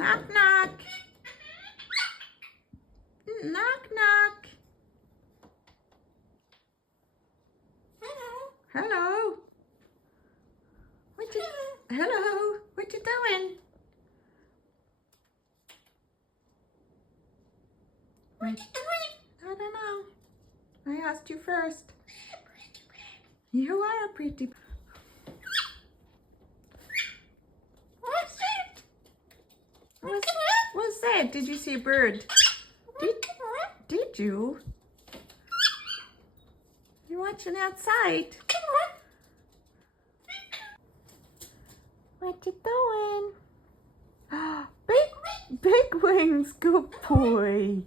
Knock, knock. Knock, knock. Hello. Hello. What you doing? I don't know. I asked you first. You are a pretty. What's that? Did you see a bird? Did you? You're watching outside. What you doing? Big wings. Good boy.